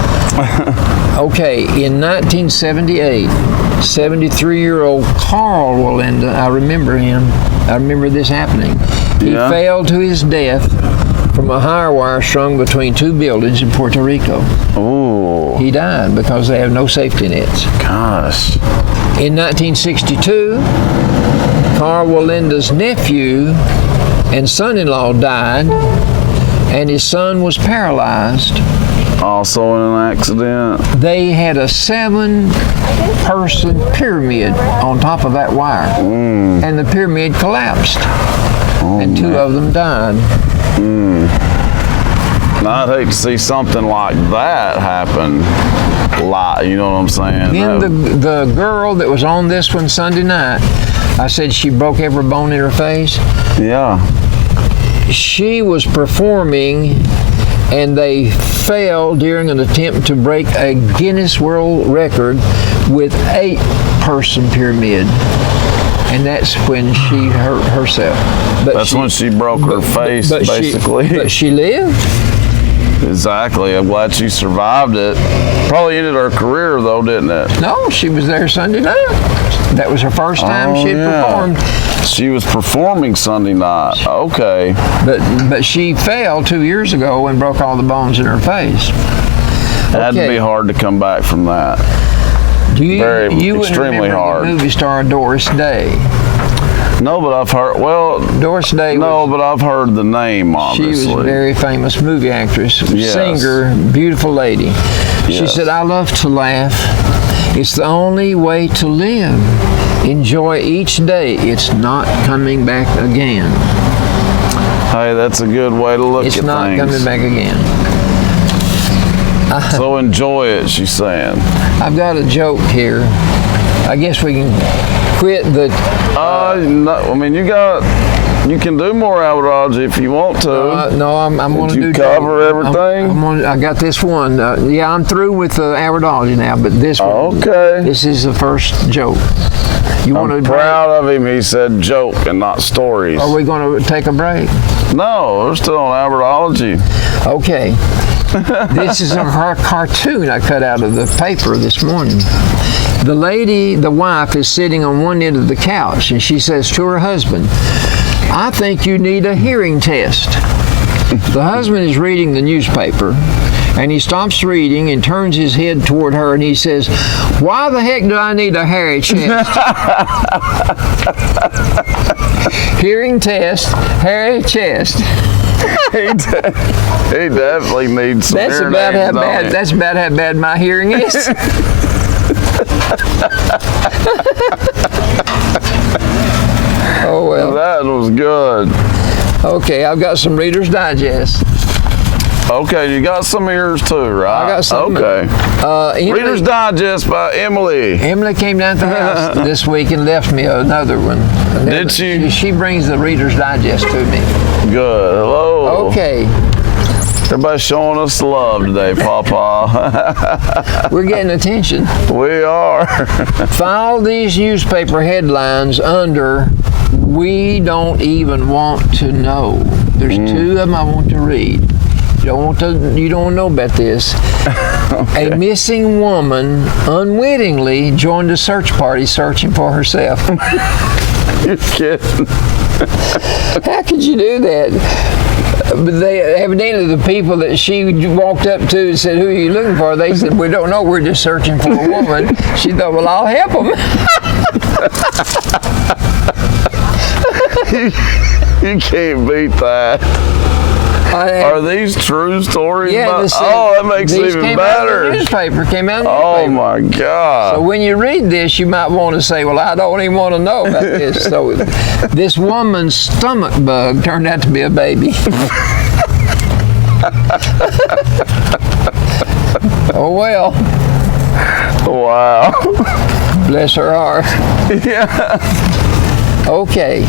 Okay, in 1978, 73-year-old Carl Walenda, I remember him. I remember this happening. He Yeah. fell to his death from a higher wire strung between two buildings in Puerto Rico. Ooh, He died because they have no safety nets. gosh. In 1962, Carl Walinda's nephew and son-in-law died, and his son was paralyzed. Also in an accident. They had a 7-person pyramid on top of that wire, and the pyramid collapsed, and 2 of them died. Now, I'd hate to see something like that happen. You know what I'm saying? Then the girl that was on this one Sunday night, I said she broke every bone in her face. Yeah. She was performing, and they fell during an attempt to break a Guinness World Record with 8-person pyramid. And that's when she hurt herself. That's when she broke her face, basically. But she lived. Exactly. I'm glad she survived it. Probably ended her career, though, didn't it? No, she was there Sunday night. That was her first time she had performed. She was performing Sunday night. Okay. But she fell 2 years ago and broke all the bones in her face. Had to be hard to come back from that. You wouldn't extremely remember hard. the movie star Doris Day. No, but I've heard. Well, Doris Day. but I've heard the name. Obviously, she was a very famous movie actress, singer, beautiful lady. She Yes. said, "I love to laugh. It's the only way to live. Enjoy each day. It's not coming back again. Hey, that's a good way to look at It's things. not coming back again." So enjoy it, she's saying. I've got a joke here. I guess we can quit the. No, I mean, you can do more outdoors if you want to. No, I'm going to do. you cover everything? I got this one. Yeah, I'm through with the Aerodology now, but this one. Okay. This is the first joke. You want I'm to proud of him. He said joke and not stories. Are we going to take a break? No, we're still on Aerodology. Okay. This is a cartoon I cut out of the paper this morning. The lady, the wife, is sitting on one end of the couch, and she says to her husband, "I think you need a hearing test." The husband is reading the newspaper, and he stops reading and turns his head toward her, and he says, "Why the heck do I need a hairy chest?" Hearing test, hairy chest. He definitely needs some That's hearing about aids, how don't bad. he? That's about how bad my hearing is. Oh well. That was good. Okay, I've got some Reader's Digest. Okay, you got some ears too, right? I got some. Okay. Reader's Emily, Digest by Emily. Emily came down to the house this week and left me another one. Did she? She brings the Reader's Digest to me. Good. Hello. Okay, Everybody's showing us love today, Papa. we're getting attention. We are. File these newspaper headlines under "We don't even want to know." There's 2 of them I want to read. You don't want to know about this. Okay. A missing woman unwittingly joined a search party searching for herself. You're kidding. How could you do that? But they evidently the people that she walked up to and said, "Who are you looking for?" They said, "We don't know. We're just searching for a woman." She thought, "Well, I'll help them." You can't beat that. Are these true stories? Yeah, That makes it these even came out in better. the newspaper. Came out in the Oh newspaper. my God. So when you read this, you might want to say, "Well, I don't even want to know about this." So this woman's stomach bug turned out to be a baby. Oh well. Wow. Bless her heart. Yeah. Okay.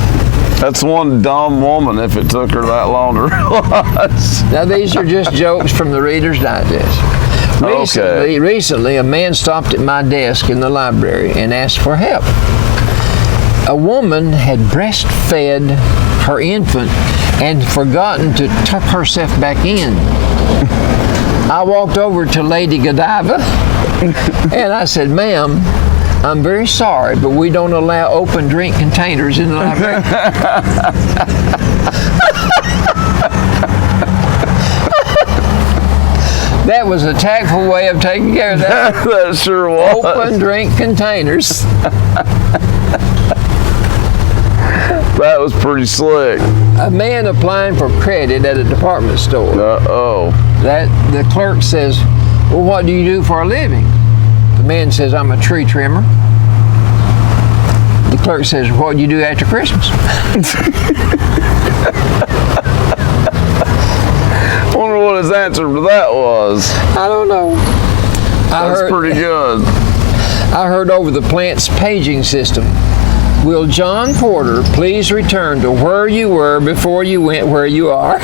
That's one dumb woman if it took her that long to realize. Now these are just jokes from the Reader's Digest. Recently, a man stopped at my desk in the library and asked for help. A woman had breastfed her infant and forgotten to tuck herself back in. I walked over to Lady Godiva and I said, "Ma'am, I'm very sorry, but we don't allow open drink containers in the library." That was a tactful way of taking care of that. That sure was. Open drink containers. That was pretty slick. A man applying for credit at a department store. Uh-oh. The clerk says, well, what do you do for a living? The man says, I'm a tree trimmer. The clerk says, what do you do after Christmas? Wonder what his answer to that was. I don't know. That's pretty good. I heard over the plant's paging system. Will John Porter please return to where you were before you went where you are?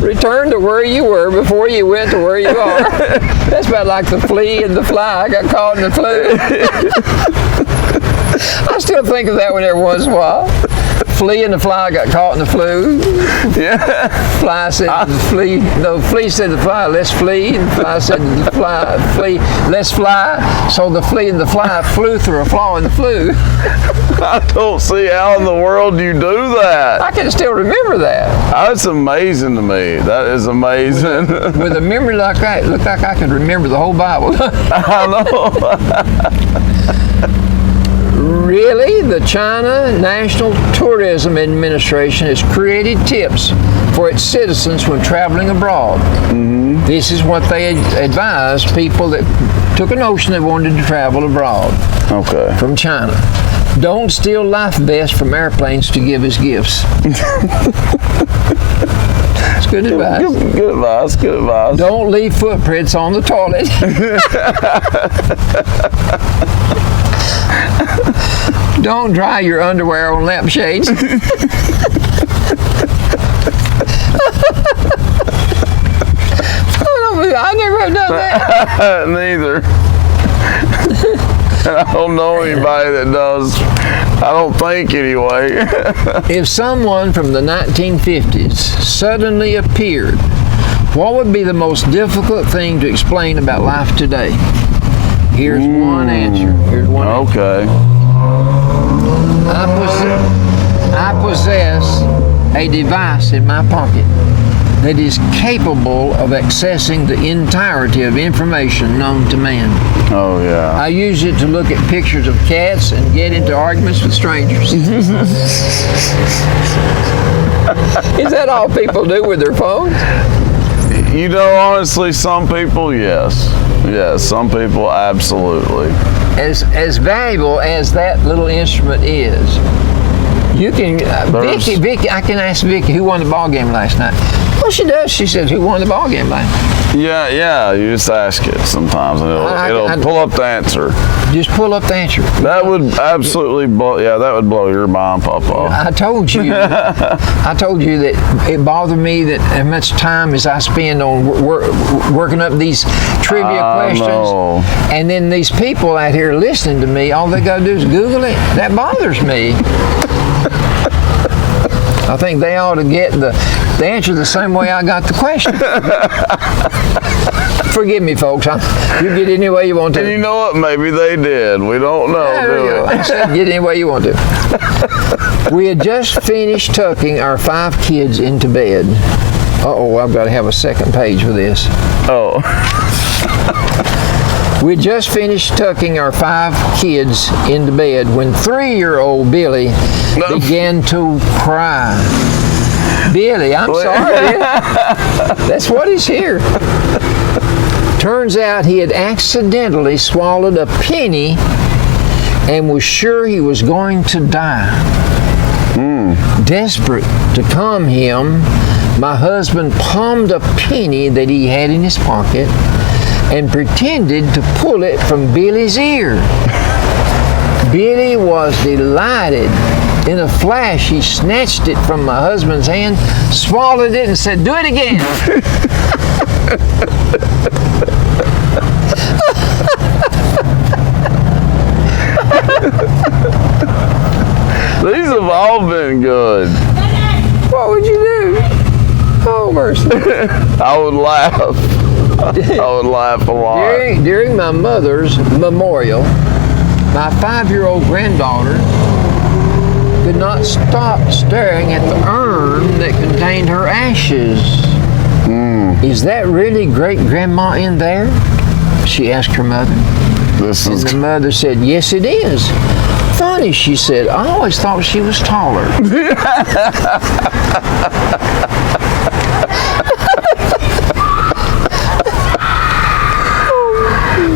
Return to where you were before you went to where you are. That's about like the flea and the fly got caught in the flu. I still think of that one every once in a while. Flea and the fly got caught in the flu. Yeah. Fly said to the flea, no, flea said to the fly, let's flee. And the fly said to the flea, let's fly. So the flea and the fly flew through a flaw in the flue. I don't see how in the world you do that. I can still remember that. That's amazing to me. That is amazing. With a memory like that, it looked like I could remember the whole Bible. I know. Really, the China National Tourism Administration has created tips for its citizens when traveling abroad. Mm-hmm. This is what they advise people that took a notion they wanted to travel abroad. Okay. From China. Don't steal life vests from airplanes to give as gifts. It's good advice. Good advice. Good advice. Don't leave footprints on the toilet. Don't dry your underwear on lampshades. I never have done that. Neither. I don't know anybody that does. I don't think anyway. If someone from the 1950s suddenly appeared, what would be the most difficult thing to explain about life today? Here's one answer. Here's one answer. Okay. I possess a device in my pocket that is capable of accessing the entirety of information known to man. Oh, yeah. I use it to look at pictures of cats and get into arguments with strangers. Is that all people do with their phones? You know, honestly, some people, yes. Yes, some people, absolutely. As valuable as that little instrument is, you can, Vicky, I can ask Vicky who won the ball game last night. Well, she does. She says, who won the ball game last night? Yeah, you just ask it sometimes and it'll pull up the answer. Just pull up the answer. That would absolutely blow your mind, Papa. I told you that it bothered me that as much time as I spend on working up these trivia questions, know. And then these people out here listening to me, all they got to do is Google it. That bothers me. I think they ought to get the answer the same way I got the question. Forgive me, folks. You get any way you want to. And you know what? Maybe they did. We don't know, I said get any way you want to. We had just finished tucking our 5 kids into bed. Uh-oh, I've got to have a second page for this. Oh. We just finished tucking our 5 kids into bed when 3-year-old Billy began to cry. Billy, I'm sorry. That's what he's here. Turns out he had accidentally swallowed a penny and was sure he was going to die. Desperate to calm him, my husband palmed a penny that he had in his pocket and pretended to pull it from Billy's ear. Billy was delighted. In a flash, he snatched it from my husband's hand, swallowed it, and said, "Do it again." These have all been good. What would you do? Oh, mercy. I would laugh. I would laugh a lot. During my mother's memorial, my 5-year-old granddaughter could not stop staring at the urn that contained her ashes. Is that really great-grandma in there? She asked her mother. This And is the mother said, yes, it is. Funny, she said. I always thought she was taller.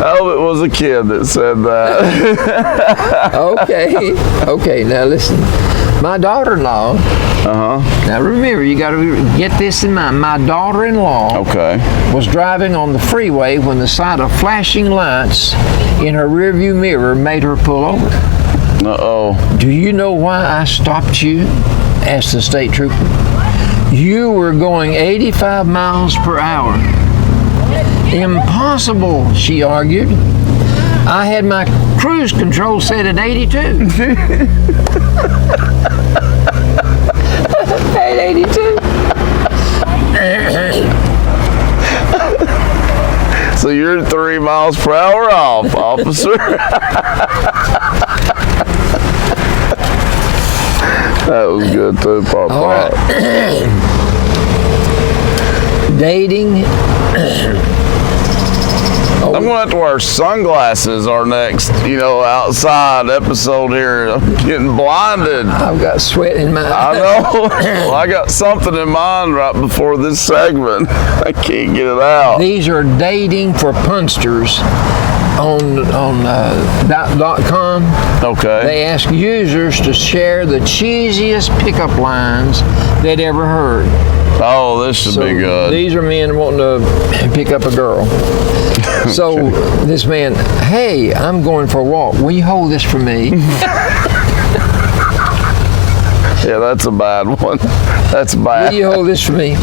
I hope it was a kid that said that. Okay, now listen. My daughter-in-law, now remember, you got to get this in mind. My daughter-in-law was driving on the freeway when the sight of flashing lights in her rearview mirror made her pull over. Uh-oh. Do you know why I stopped you? Asked the state trooper. You were going 85 miles per hour. Impossible, she argued. I had my cruise control set at 82. At 82. So you're 3 miles per hour off, officer. That was good too, Papa. All right. Dating. I'm gonna have to wear sunglasses our next, outside episode here. I'm getting blinded. I've got sweat in my I know. Well, I got something in mind right before this segment. I can't get it out. These are dating for punsters on .com. Okay. They ask users to share the cheesiest pickup lines they'd ever heard. Oh, this should be good. These are men wanting to pick up a girl. So this man, hey, I'm going for a walk. Will you hold this for me? Yeah, that's a bad one. That's bad. Will you hold this for me?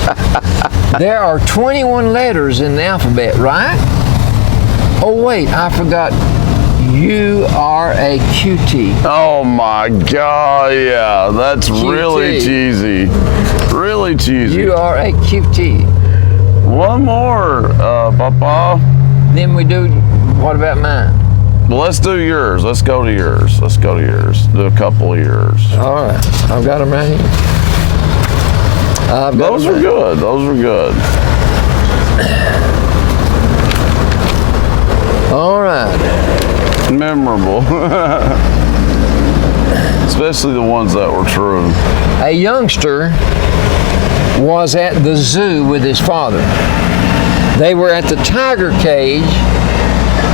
There are 21 letters in the alphabet, right? Oh, wait, I forgot. You are a cutie. Oh my God, yeah, that's really cheesy. Really cheesy. You are a cutie. One more, Papa. Then we do, what about mine? Well, let's do yours. Let's go to yours. Do a couple of yours. All right, I've got them right here. Those were good. Those were good. All right. Memorable. Especially the ones that were true. A youngster was at the zoo with his father. They were at the tiger cage,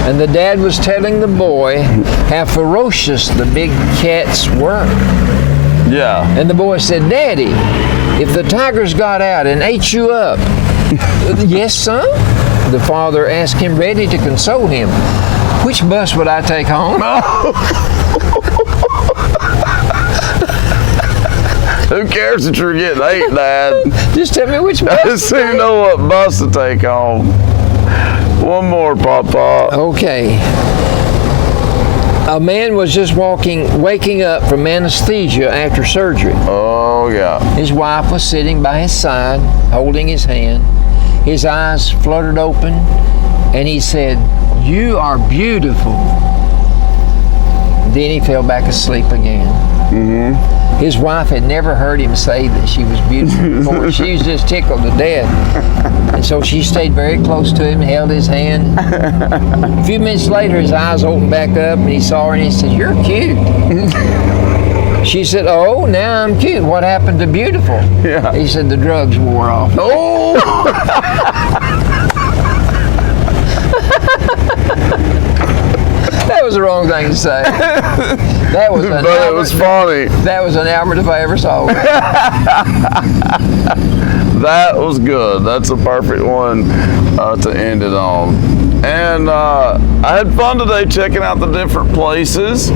and the dad was telling the boy how ferocious the big cats were. Yeah. And the boy said, Daddy, if the tigers got out and ate you up, yes, son? The father asked him, ready to console him, which bus would I take home? Who cares that you're getting ate, Dad? Just tell me which bus. I just so you know what bus to take home. One more, Papa. Okay. A man was just waking up from anesthesia after surgery. Oh, yeah. His wife was sitting by his side, holding his hand. His eyes fluttered open, and he said, "You are beautiful." Then he fell back asleep again. Mm-hmm. His wife had never heard him say that she was beautiful before. She was just tickled to death. And so she stayed very close to him, held his hand. A few minutes later, his eyes opened back up, and he saw her, and he said, "You're cute." She said, "Oh, now I'm cute. What happened to beautiful?" Yeah. He said, "The drugs wore off." Oh! That was the wrong thing to say. That was But it was funny. That was an Albert if I ever saw it. That was good. That's a perfect one to end it on. And I had fun today checking out the different places.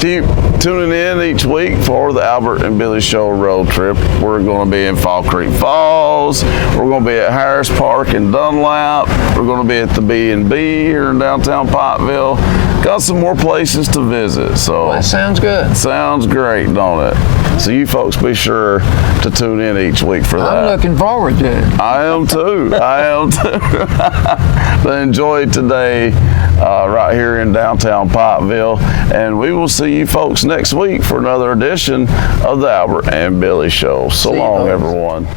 Keep tuning in each week for the Albert and Billy Show road trip. We're going to be in Fall Creek Falls. We're going to be at Harris Park in Dunlap. We're going to be at the B&B here in downtown Pikeville. got some more places to visit. So That sounds good. sounds great, don't it? So you folks be sure to tune in each week for that. I'm looking forward to it. I am too. I am too. But enjoy today right here in downtown Pikeville. And we will see you folks next week for another edition of the Albert and Billy Show. So See you, long, folks. everyone.